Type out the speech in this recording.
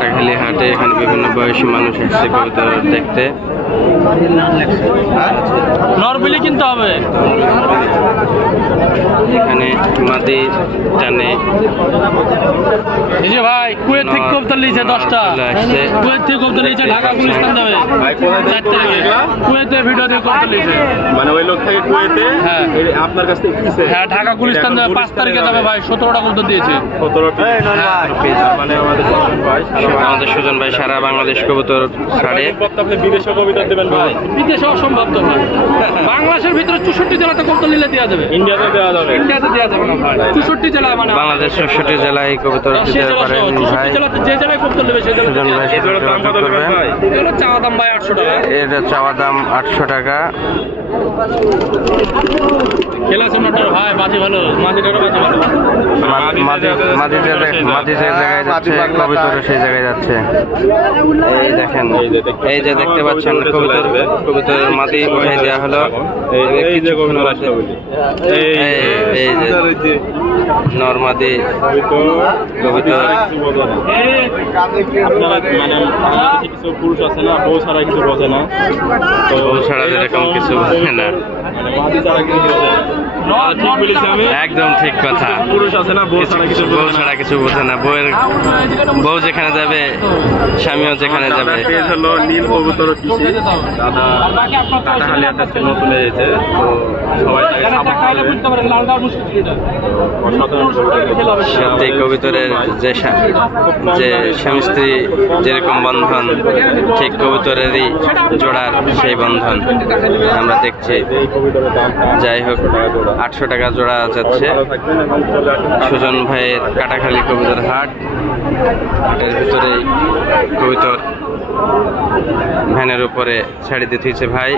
কাটাখালী হাটে এখানে বিভিন্ন বয়সী মানুষ এসেছে কবুতর দেখতে। নরবিলি কিনতে হবে। এখানে মাদি টানে। এই যে ভাই কুয়েত থেকে কবুতর নিয়েছে 10টা। কুয়েত থেকে কবুতর নিয়েছে, ঢাকা গুলিস্তান যাবে। কুয়েতে ভিডিও দিয়ে কবুতর নিয়েছে, মানে ওই লোক থেকে কুয়েতে। হ্যাঁ আপনার কাছ থেকে কিনছে। হ্যাঁ ঢাকা গুলিস্তান যাবে, 5 তারিখে যাবে ভাই। 17টা কবুতর দিয়েছে। 17টা মানে আমাদের সুজন ভাই সারা বাংলাদেশ কবুতর ছাড়ে। আপনি বিদেশে কবুতর দেবেন ভাই? বিদেশে অসম্ভব তো ভাই। বাংলাদেশের ভিতরে 64 জেলাতে কবুতর নিলে দেওয়া যাবে। ইন্ডিয়াতে দেওয়া যাবে? ইন্ডিয়াতে দেওয়া যাবে না ভাই। 64 জেলা মানে বাংলাদেশ 64 জেলায় কবুতর দিতে পারেন ভাই। যে জেলায় কবুতর নেবে সেই সুজন ভাই জেলায়। সাথে যোগাযোগ করবেন। এগুলো চাওয়া দাম ভাই 800 টাকা। এটা চাওয়া দাম 800 টাকা। খেলা সোনাটার ভাই বাজি ভালো, মাঝিটারও বাজি ভালো। মাদি যে জায়গায় যাচ্ছে কবুতর সেই জায়গায় যাচ্ছে। এই দেখেন, এই যে দেখতে পাচ্ছেন কবুতরের মাদি উঠাই দেওয়া হলো। এই যে কবুতর আসতে বলি, এই যে নরমাদি কবুতর। আপনারা মানে বাংলাদেশে কিছু পুরুষ আছে না, বউ ছাড়া কিছু বোঝে না। তো বউ ছাড়া যেরকম কিছু বোঝে না, মানে মাদি ছাড়া কিছু বোঝে না। ঠিক বলেছি আমি? একদম ঠিক কথা। পুরুষ আছে না, বউ ছাড়া কিছু বউ ছাড়া কিছু বোঝে না। বউ যেখানে যাবে স্বামীও যেখানে যাবে। পেজ হলো নীল কবুতর কৃষি। দাদা কাটাখালী একটা নতুন হয়েছে, তো সবাই তাকে support করে। অসাধারণ কবুতর। সত্যি কবুতরের যে স্বামী স্ত্রী যেরকম বন্ধন, ঠিক কবুতরেরই জোড়ার সেই বন্ধন আমরা দেখছি। এই কবুতরের দামটা যাই হোক 800 টাকা জোড়া যাচ্ছে সুজন ভাইয়ের কাটাখালী কবুতর হাট। হাটের ভিতরেই কবুতর ভ্যানের উপরে ছেড়ে দিতেছে ভাই।